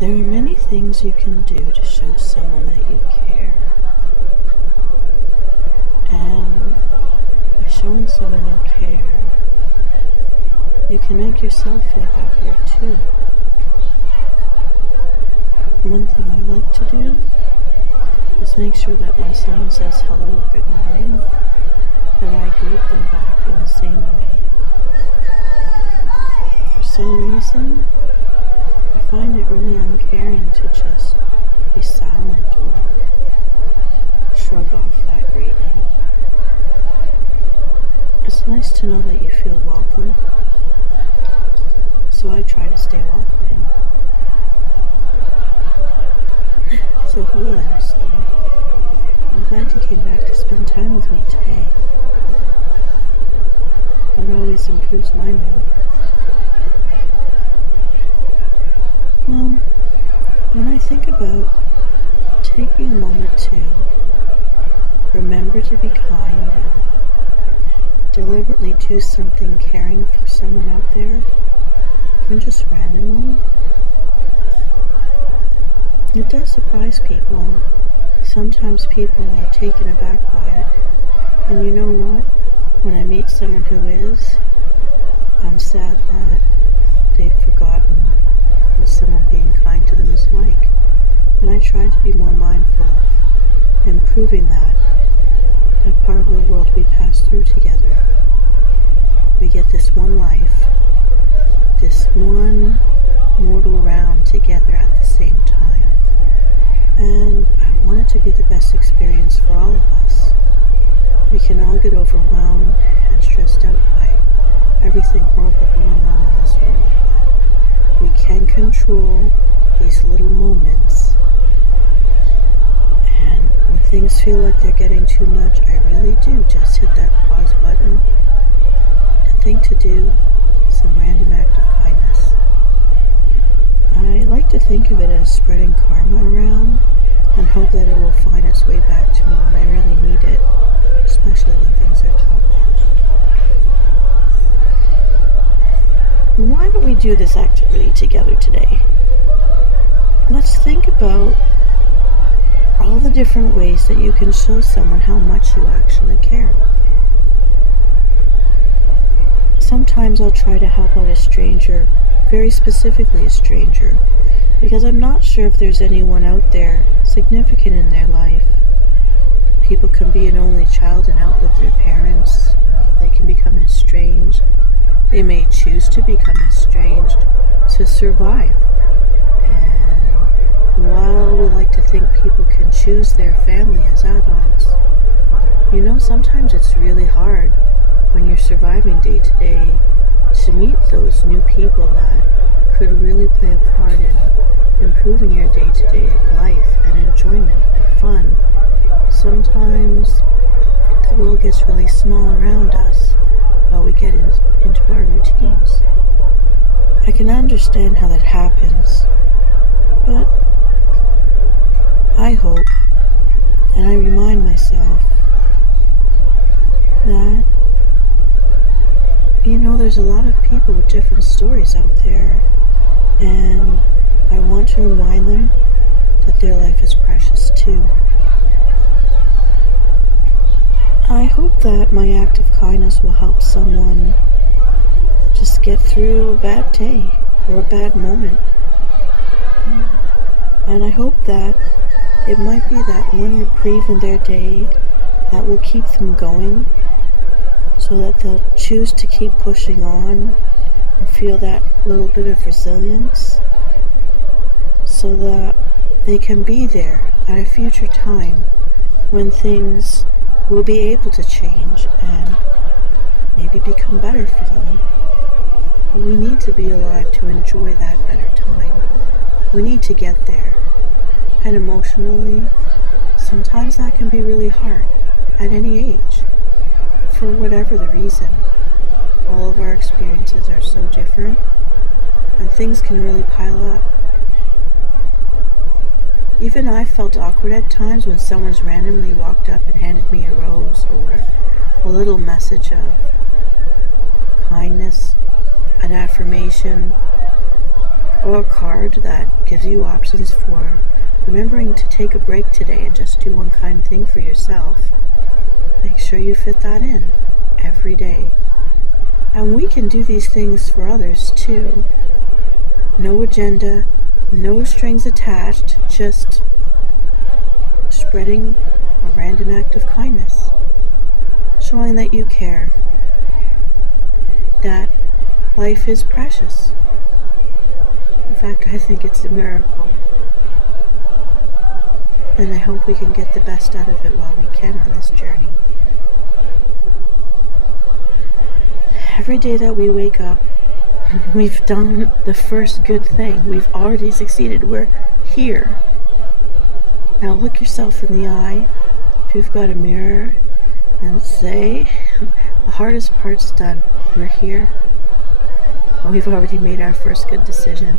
There are many things you can do to show someone that you care. And by showing someone you care, you can make yourself feel happier too. One thing I like to do is make sure that when someone says hello or good morning, that I greet them back in the same way. For some reason, I find it really uncaring to just be silent or shrug off that greeting. It's nice to know that you feel welcome, so I try to stay welcoming. So hello, Emerson. I'm glad you came back to spend time with me today. That always improves my mood. Well, when I think about taking a moment to remember to be kind and deliberately do something caring for someone out there, even just randomly, it does surprise people, and sometimes people are taken aback by it. And you know what? When I meet someone who is, I'm sad that they've forgotten what someone being kind to them is like. And I try to be more mindful of improving that part of the world we pass through together. We get this one life, this one mortal round together at the same time. And I want it to be the best experience for all of us. We can all get overwhelmed and stressed out by everything horrible going on in this world, but we can control these little moments. And when things feel like they're getting too much, I really do just hit that pause button and think to do some random act of kindness. I like to think of it as spreading karma around and hope that it will find its way back to me when I really need it, especially when things are tough. Why don't we do this activity together today? Let's think about all the different ways that you can show someone how much you actually care. Sometimes I'll try to help out a stranger, very specifically a stranger, because I'm not sure if there's anyone out there significant in their life. People can be an only child and outlive their parents. They can become estranged. They may choose to become estranged to survive. And while we like to think people can choose their family as adults, sometimes it's really hard when you're surviving day to day to meet those new people that could really play a part in improving your day-to-day life and enjoyment and fun. Sometimes the world gets really small around us while we get into our routines. I can understand how that happens, but I hope, and I remind myself that there's a lot of people with different stories out there, and I want to remind them that their life is precious too. I hope that my act of kindness will help someone just get through a bad day or a bad moment. And I hope that it might be that one reprieve in their day that will keep them going, so that they'll choose to keep pushing on and feel that little bit of resilience, so that they can be there at a future time when things will be able to change and maybe become better for them. We need to be alive to enjoy that better time. We need to get there. And emotionally, sometimes that can be really hard at any age, for whatever the reason. All of our experiences are so different, and things can really pile up. Even I felt awkward at times when someone's randomly walked up and handed me a rose or a little message of kindness, an affirmation. or a card that gives you options for remembering to take a break today and just do one kind thing for yourself. Make sure you fit that in every day. And we can do these things for others too. No agenda, no strings attached, just spreading a random act of kindness, showing that you care, that life is precious. In fact, I think it's a miracle. And I hope we can get the best out of it while we can on this journey. Every day that we wake up, we've done the first good thing. We've already succeeded. We're here. Now look yourself in the eye, if you've got a mirror, and say, the hardest part's done. We're here. We've already made our first good decision.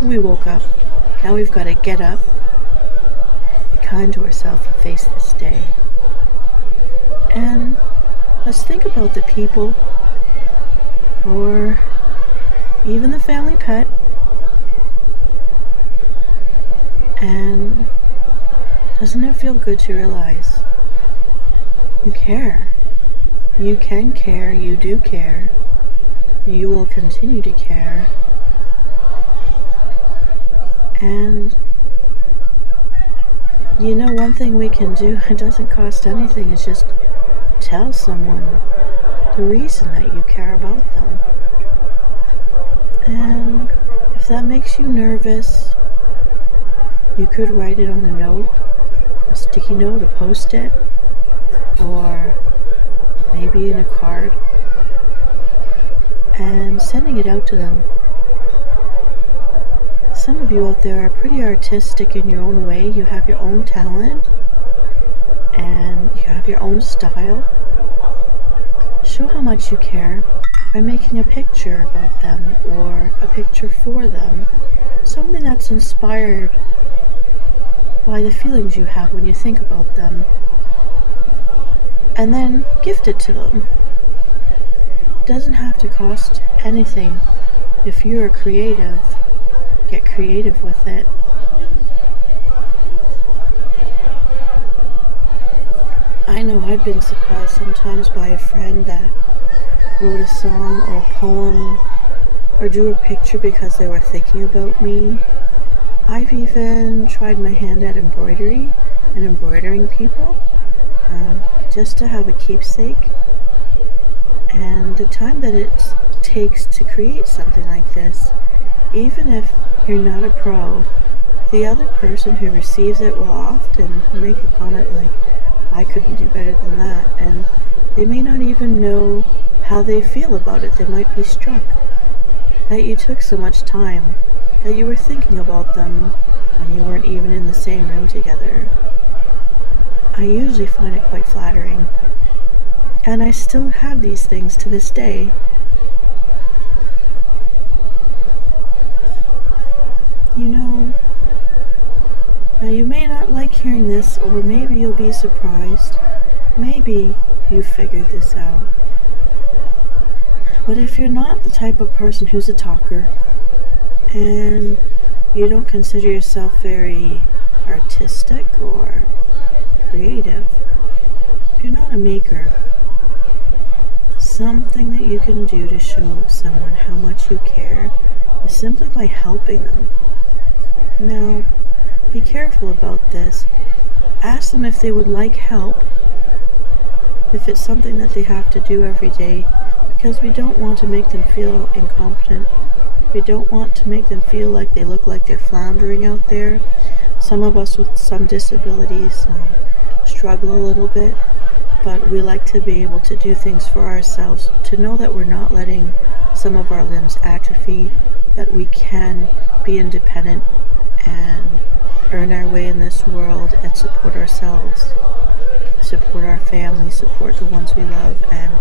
We woke up. Now we've got to get up, be kind to ourselves, and face this day. And let's think about the people, or even the family pet, and doesn't it feel good to realize you care? You can care, you do care, you will continue to care. And you know, one thing we can do, it doesn't cost anything, is just tell someone the reason that you care about them. And if that makes you nervous, you could write it on a note, a sticky note, a post-it, or maybe in a card, and sending it out to them. Some of you out there are pretty artistic in your own way. You have your own talent, and you have your own style. Show how much you care by making a picture about them or a picture for them. Something that's inspired by the feelings you have when you think about them. And then gift it to them. It doesn't have to cost anything. If you're creative, get creative with it. I know I've been surprised sometimes by a friend that wrote a song or a poem or drew a picture because they were thinking about me. I've even tried my hand at embroidery and embroidering people, just to have a keepsake. And the time that it takes to create something like this, even if you're not a pro, the other person who receives it will often make a comment like, I couldn't do better than that, and they may not even know how they feel about it. They might be struck that you took so much time, that you were thinking about them when you weren't even in the same room together. I usually find it quite flattering, and I still have these things to this day. You know, now you may not like hearing this, or maybe you'll be surprised. Maybe you figured this out. But if you're not the type of person who's a talker, and you don't consider yourself very artistic or creative, if you're not a maker, something that you can do to show someone how much you care is simply by helping them. Now, be careful about this. Ask them if they would like help, if it's something that they have to do every day, because we don't want to make them feel incompetent. We don't want to make them feel like they look like they're floundering out there. Some of us with some disabilities struggle a little bit, but we like to be able to do things for ourselves, to know that we're not letting some of our limbs atrophy, that we can be independent and earn our way in this world and support ourselves, support our family, support the ones we love, and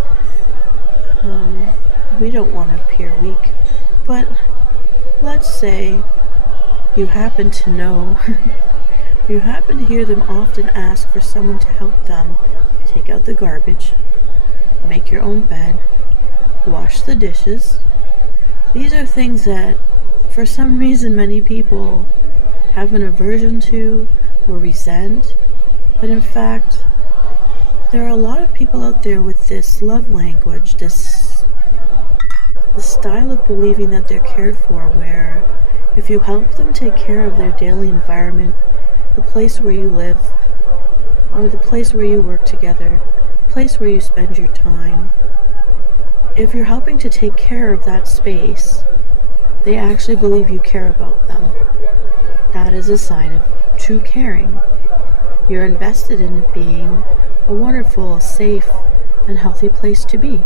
we don't want to appear weak. But let's say you happen to know, you happen to hear them often ask for someone to help them take out the garbage, make your own bed, wash the dishes. These are things that, for some reason many people have an aversion to or resent, but in fact, there are a lot of people out there with this love language, this style of believing that they're cared for, where if you help them take care of their daily environment, the place where you live, or the place where you work together, the place where you spend your time, if you're helping to take care of that space, they actually believe you care about them. That is a sign of true caring. You're invested in it being a wonderful, safe, and healthy place to be.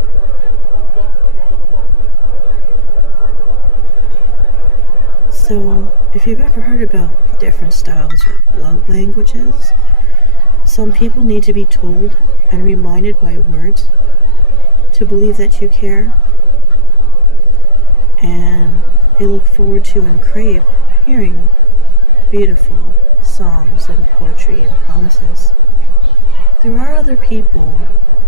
So, if you've ever heard about different styles or love languages, some people need to be told and reminded by words to believe that you care, and they look forward to and crave hearing beautiful songs and poetry and promises. There are other people,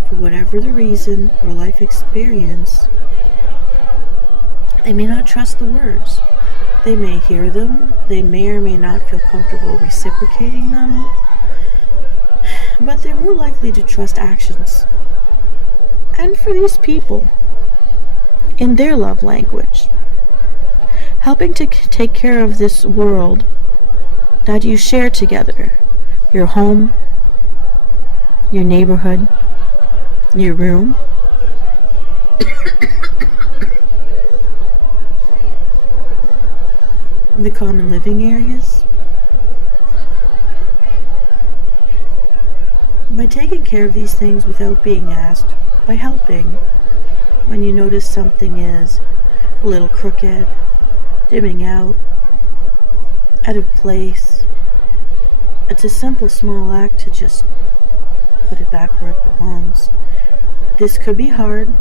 for whatever the reason or life experience, they may not trust the words. They may hear them, they may or may not feel comfortable reciprocating them, but they're more likely to trust actions. And for these people, in their love language, helping to take care of this world that you share together, your home, your neighborhood, your room, the common living areas. By taking care of these things without being asked, by helping when you notice something is a little crooked, dimming out of place, it's a simple small act to just put it back where it belongs. This could be hard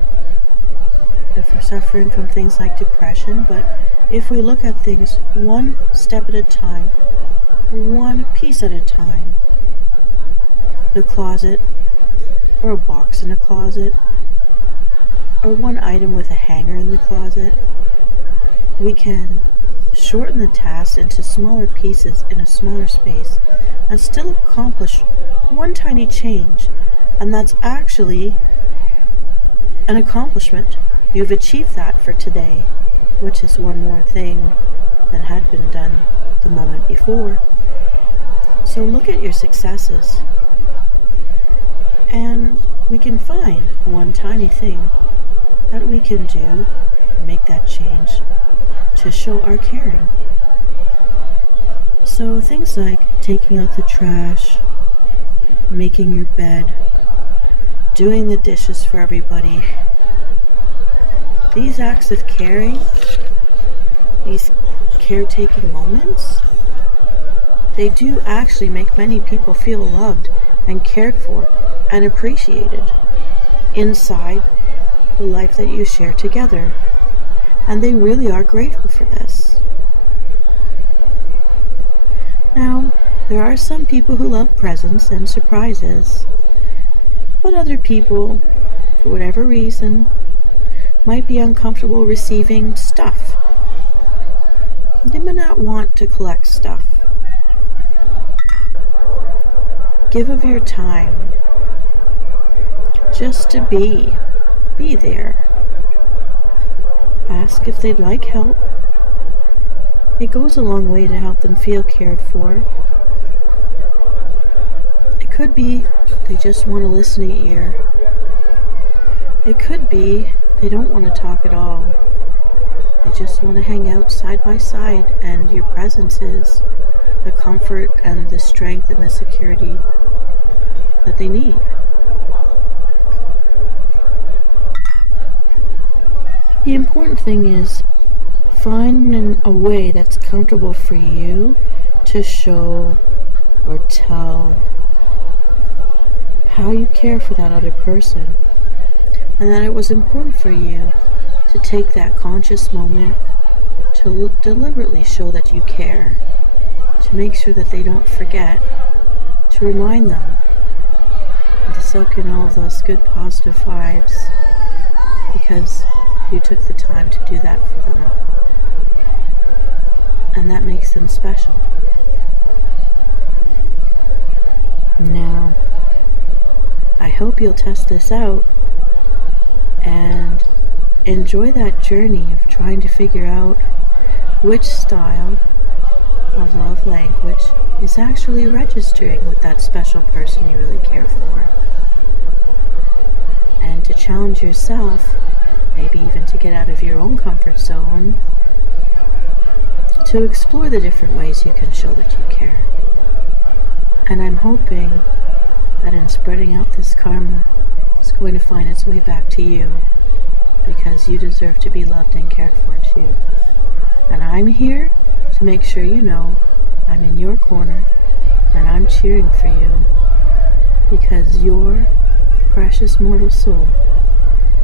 if we're suffering from things like depression, but if we look at things one step at a time, one piece at a time, the closet, or a box in a closet, or one item with a hanger in the closet, we can shorten the task into smaller pieces in a smaller space and still accomplish one tiny change, and that's actually an accomplishment. You've achieved that for today, which is one more thing than had been done the moment before. So look at your successes, and we can find one tiny thing that we can do and make that change to show our caring. So things like taking out the trash, making your bed, doing the dishes for everybody. These acts of caring, these caretaking moments, they do actually make many people feel loved and cared for and appreciated inside the life that you share together. And they really are grateful for this. Now, there are some people who love presents and surprises, but other people, for whatever reason, might be uncomfortable receiving stuff. They may not want to collect stuff. Give of your time just to be there. Ask if they'd like help. It goes a long way to help them feel cared for. It could be they just want a listening ear. It could be they don't want to talk at all. They just want to hang out side by side, and your presence is the comfort and the strength and the security that they need. The important thing is finding a way that's comfortable for you to show or tell how you care for that other person, and that it was important for you to take that conscious moment to deliberately show that you care, to make sure that they don't forget, to remind them, and to soak in all of those good positive vibes, because you took the time to do that for them. that makes them special. Now, I hope you'll test this out and enjoy that journey of trying to figure out which style of love language is actually registering with that special person you really care for. And to challenge yourself, maybe even to get out of your own comfort zone, to explore the different ways you can show that you care. And I'm hoping that in spreading out this karma, it's going to find its way back to you, because you deserve to be loved and cared for too. And I'm here to make sure you know I'm in your corner and I'm cheering for you, because your precious mortal soul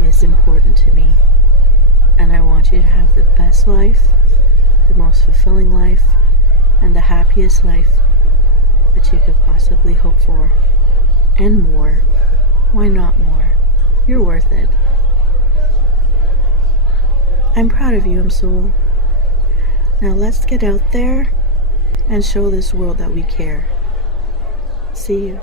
is important to me. And I want you to have the best life, the most fulfilling life, and the happiest life that you could possibly hope for. And more. Why not more? You're worth it. I'm proud of you, soul. Now let's get out there and show this world that we care. See you.